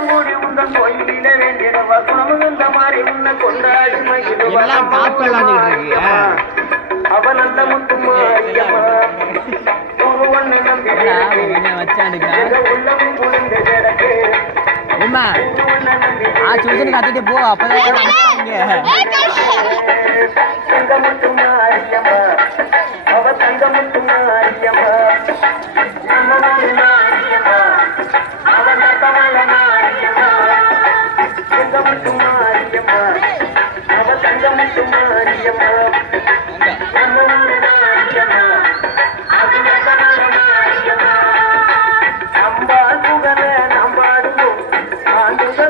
குளம் கோயிலில வேண்டிடுவா குணமுகந்த மாதிரி உன்னை கொண்டாடி மகிழுவா. அவன் அந்த நம்பி குளிர்ந்து கிடக்கு உமா ஆ கத்திட்டு போ அப்பதான் இங்க தங்கமுத்து மாரியம்மா அவ நம்ம தங்கமட்டு மாரியம்மா அவ தங்கமட்டு மாரியம்மா நம்ம ஊரு மாரியம்மா அது நம்ம மாரியம்மா நம்பால் புகழ நாம் பாடுவோம் ஆண்டுக